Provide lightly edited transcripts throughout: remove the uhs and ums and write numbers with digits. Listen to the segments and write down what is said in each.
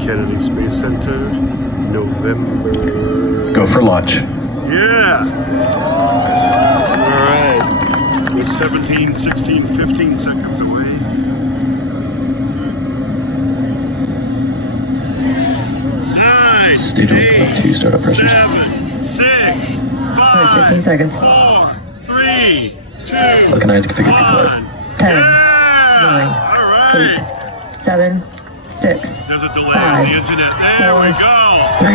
Kennedy Space Center, November. Go for launch. Yeah! Alright. We're 17, 16, 15 seconds away. Stage up to startup pressures. 7, 6, 5, 15 seconds. 4, 3, 2, Falcon 9 is configured for flight. 10, yeah! 9, 8, 7, 6, There's a delay 5, on the internet. There we go! 3,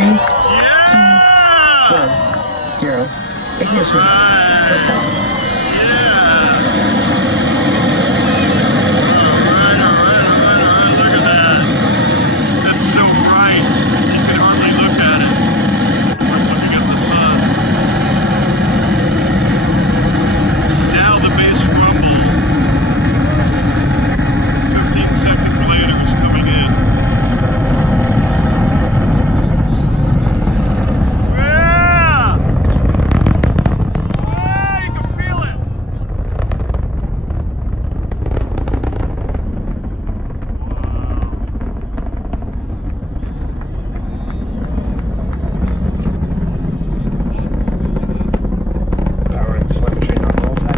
Yeah! 2, 1, 0. Ignition. Liftoff.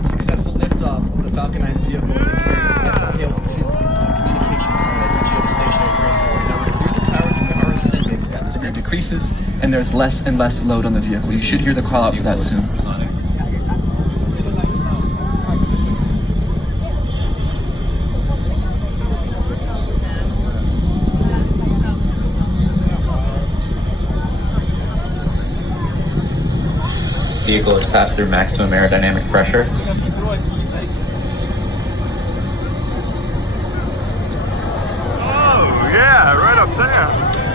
Successful liftoff of the Falcon 9 vehicle as it carries SPL-2 communications to geostationary transport. Now we're through the towers and we are ascending. The atmosphere decreases and there's less and less load on the vehicle. You should hear the call out for that soon. Vehicle has passed through maximum aerodynamic pressure. Oh, yeah, right up there.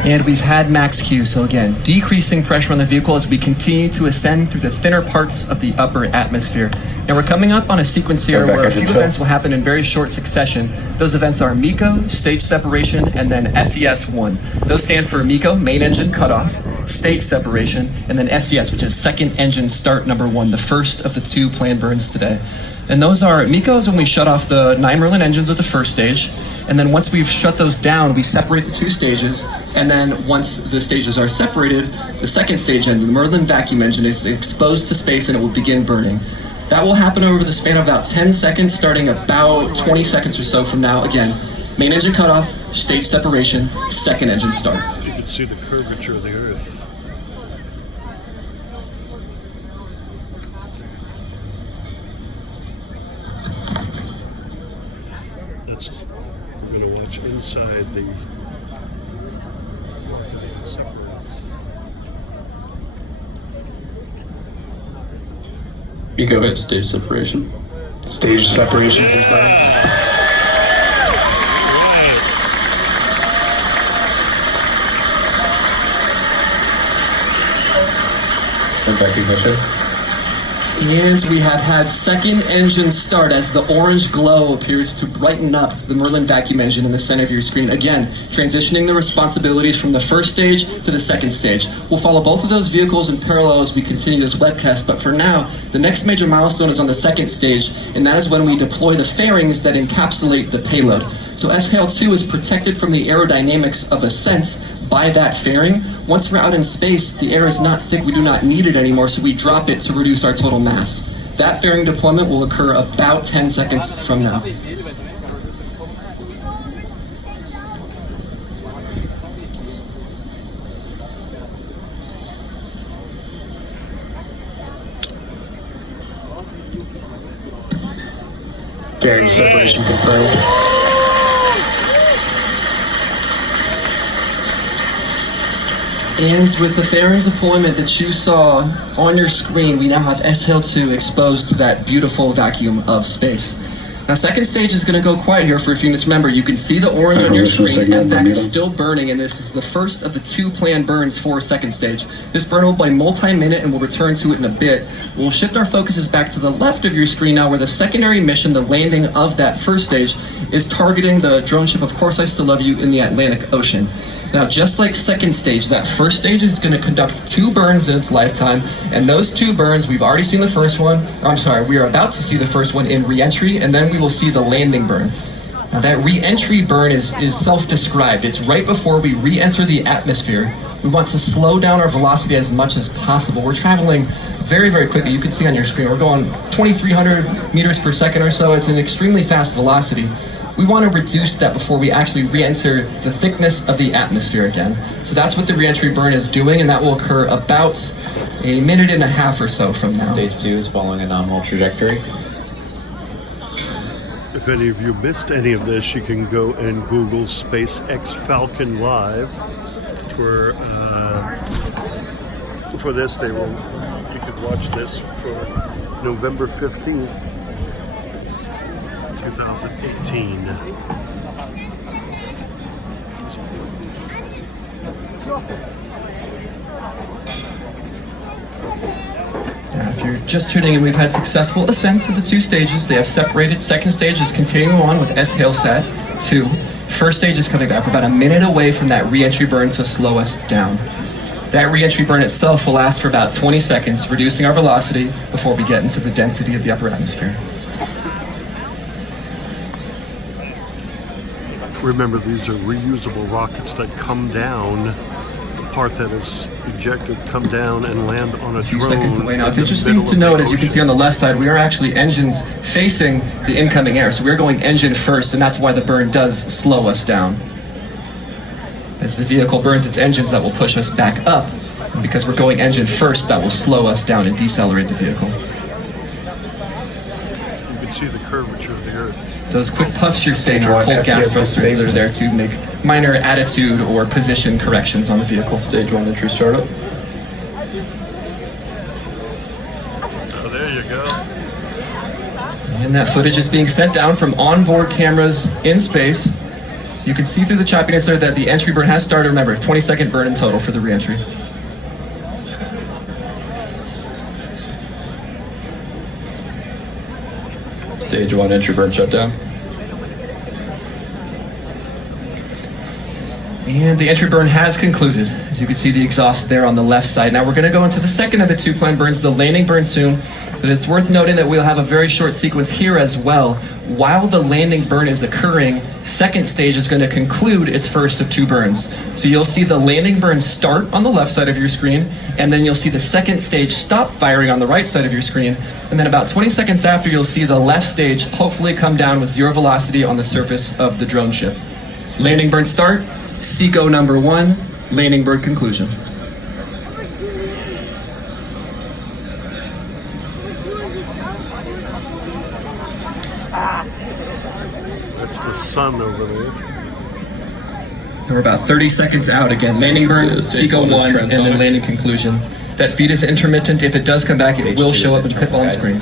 And we've had max Q, so again, decreasing pressure on the vehicle as we continue to ascend through the thinner parts of the upper atmosphere. Now we're coming up on a sequence here where a few events will happen in very short succession. Those events are MECO, stage separation, and then SES-1. Those stand for MECO, main engine cutoff, stage separation, and then SES, which is second engine start number 1, the first of the 2 planned burns today. And those are, MECO is when we shut off the 9 Merlin engines of the first stage, and then once we've shut those down, we separate the 2 stages, and then once the stages are separated, the second stage engine, the Merlin vacuum engine, is exposed to space and it will begin burning. That will happen over the span of about 10 seconds, starting about 20 seconds or so from now. Again, main engine cutoff, stage separation, second engine start. You can see the curvature of the Earth. We're going to watch inside the MECO at stage separation. Stage separation confirmed. And back ignition. And we have had second engine start as the orange glow appears to brighten up the Merlin vacuum engine in the center of your screen. Again, transitioning the responsibilities from the first stage to the second stage. We'll follow both of those vehicles in parallel as we continue this webcast, but for now, the next major milestone is on the second stage, and that is when we deploy the fairings that encapsulate the payload. So SPL-2 is protected from the aerodynamics of ascent by that fairing. Once we're out in space, the air is not thick, we do not need it anymore, so we drop it to reduce our total mass. That fairing deployment will occur about 10 seconds from now. Fairing separation confirmed. And with the fairings deployment that you saw on your screen, we now have SPL-2 exposed to that beautiful vacuum of space. Now, second stage is going to go quiet here for a few minutes. Remember, you can see the orange on your screen, and that is still burning, and this is the first of the 2 planned burns for second stage. This burn will be multi-minute, and we'll return to it in a bit. We'll shift our focuses back to the left of your screen now, where the secondary mission, the landing of that first stage, is targeting the drone ship, Of Course I Still Love You, in the Atlantic Ocean. Now, just like second stage, that first stage is going to conduct 2 burns in its lifetime, and those 2 burns, we've already seen the first one, we are about to see the first one in re-entry, and then we will see the landing burn. Now that re-entry burn is self-described. It's right before we re-enter the atmosphere. We want to slow down our velocity as much as possible. We're traveling very, very quickly. You can see on your screen, we're going 2,300 meters per second or so. It's an extremely fast velocity. We want to reduce that before we actually re-enter the thickness of the atmosphere again. So that's what the re-entry burn is doing, and that will occur about a minute and a half or so from now. Stage 2 is following a nominal trajectory. If any of you missed any of this, you can go and Google SpaceX Falcon Live. For this, you could watch this for November 15th, 2018. Now, if you're just tuning in, we've had successful ascents of the 2 stages. They have separated. Second stage is continuing on with S-HailSat 2. First stage is coming back. We're about a minute away from that re-entry burn to slow us down. That re-entry burn itself will last for about 20 seconds, reducing our velocity before we get into the density of the upper atmosphere. Remember, these are reusable rockets that come down. The part that is ejected come down and land on a few drone. Seconds away now. It's interesting to note, as you can see on the left side, we are actually engines facing the incoming air. So we're going engine first, and that's why the burn does slow us down. As the vehicle burns its engines, that will push us back up. And because we're going engine first, that will slow us down and decelerate the vehicle. You can see the curvature of the Earth. Those quick puffs you're seeing are cold gas thrusters that are there to make minor attitude or position corrections on the vehicle. Stage 1 entry startup. Oh, there you go. And that footage is being sent down from onboard cameras in space. So you can see through the choppiness there that the entry burn has started. Remember, 20-second burn in total for the re-entry. Stage 1 entry burn shutdown. And the entry burn has concluded. As you can see the exhaust there on the left side. Now we're going to go into the second of the 2 planned burns, the landing burn soon. But it's worth noting that we'll have a very short sequence here as well. While the landing burn is occurring, second stage is going to conclude its first of 2 burns. So you'll see the landing burn start on the left side of your screen, and then you'll see the second stage stop firing on the right side of your screen. And then about 20 seconds after, you'll see the left stage hopefully come down with 0 velocity on the surface of the drone ship. Landing burn start. SECO number 1, landing burn conclusion. That's the sun over there. We're about 30 seconds out again. Landing burn, SECO 1, and then landing conclusion. That feed is intermittent. If it does come back, it will show up and clip on screen.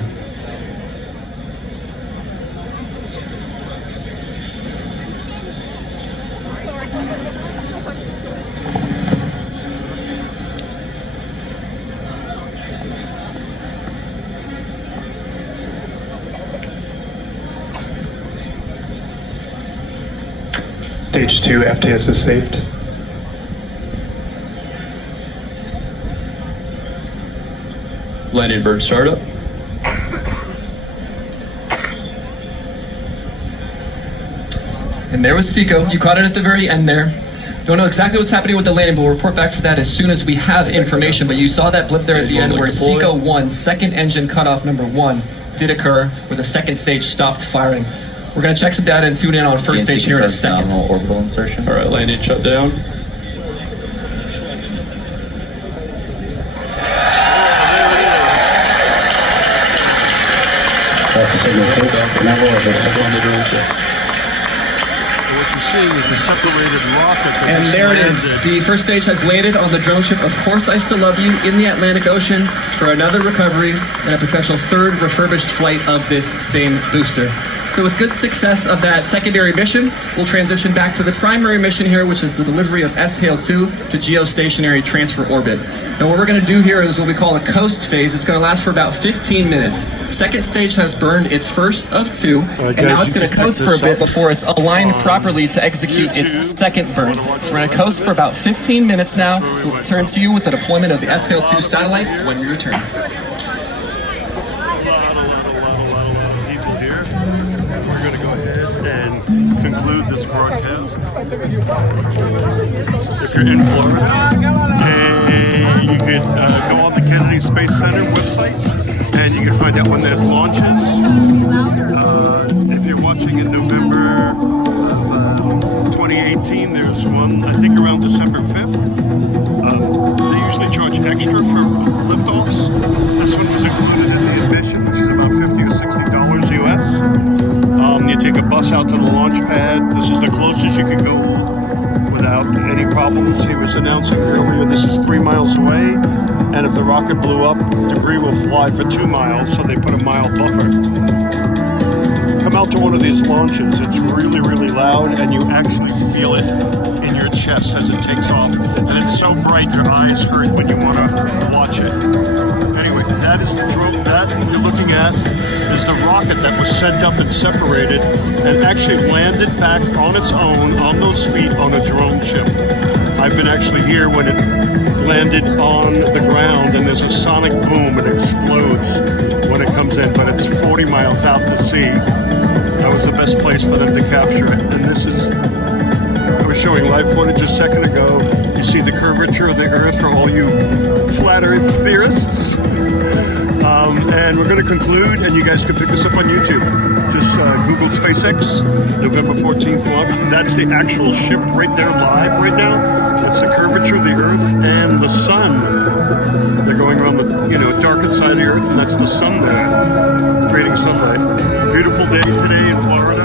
Stage 2 FTS is saved. Landing burn startup. And there was SECO. You caught it at the very end there. Don't know exactly what's happening with the landing, but we'll report back for that as soon as we have information. But you saw that blip there at the end where SECO 1, second engine cutoff number 1, did occur, where the second stage stopped firing. We're going to check some data and tune in on first stage here in a second. Orbital insertion. All right, landing shut down. What you're seeing is the separated rocket that And just there it landed. is. The first stage has landed on the drone ship Of Course I Still Love You in the Atlantic Ocean for another recovery and a potential third refurbished flight of this same booster. So with good success of that secondary mission, we'll transition back to the primary mission here, which is the delivery of S-HailSat 2 to geostationary transfer orbit. Now what we're going to do here is what we call a coast phase. It's going to last for about 15 minutes. Second stage has burned its first of 2, and now it's going to coast for a bit before it's aligned properly to execute its second burn. We're going to coast for about 15 minutes now. We'll return to you with the deployment of the S-HailSat 2 satellite when we return. A lot of people here. We're going to go ahead and broadcast. If you're in Florida, and you could go on the Kennedy Space Center website, and you can find out when there's launches. If you're watching in November of 2018, there's one, I think, around December 5th. They usually charge extra for liftoffs. This one was included in the admission, which is about $50 to $60 US. You take a bus out to the launch pad. This is the closest you can go without any problems. He was announcing earlier this is 3 miles away, and if the rocket blew up, debris will fly for 2 miles, so they put a mile buffer. Come out to one of these launches. It's really, really loud, and you actually feel it in your chest as it takes off. And it's so bright, your eyes hurt when you want to watch it. Anyway, that is the drone. That you're looking at is the rocket that was sent up and separated and actually landed back on its own, on those feet, on a drone chip. I've been actually here when it landed on the ground, and there's a sonic boom. It explodes when it comes in, but it's 40 miles out to sea. That was the best place for them to capture it. And this is, I was showing live footage a second ago. You see the curvature of the Earth for all you flat Earth theorists. And we're going to conclude, and you guys can pick us up on YouTube. Just Google SpaceX, November 14th launch. That's the actual ship right there live right now. That's the curvature of the Earth and the sun. They're going around the, darkened side of the Earth, and that's the sun there, creating sunlight. Beautiful day today in Florida.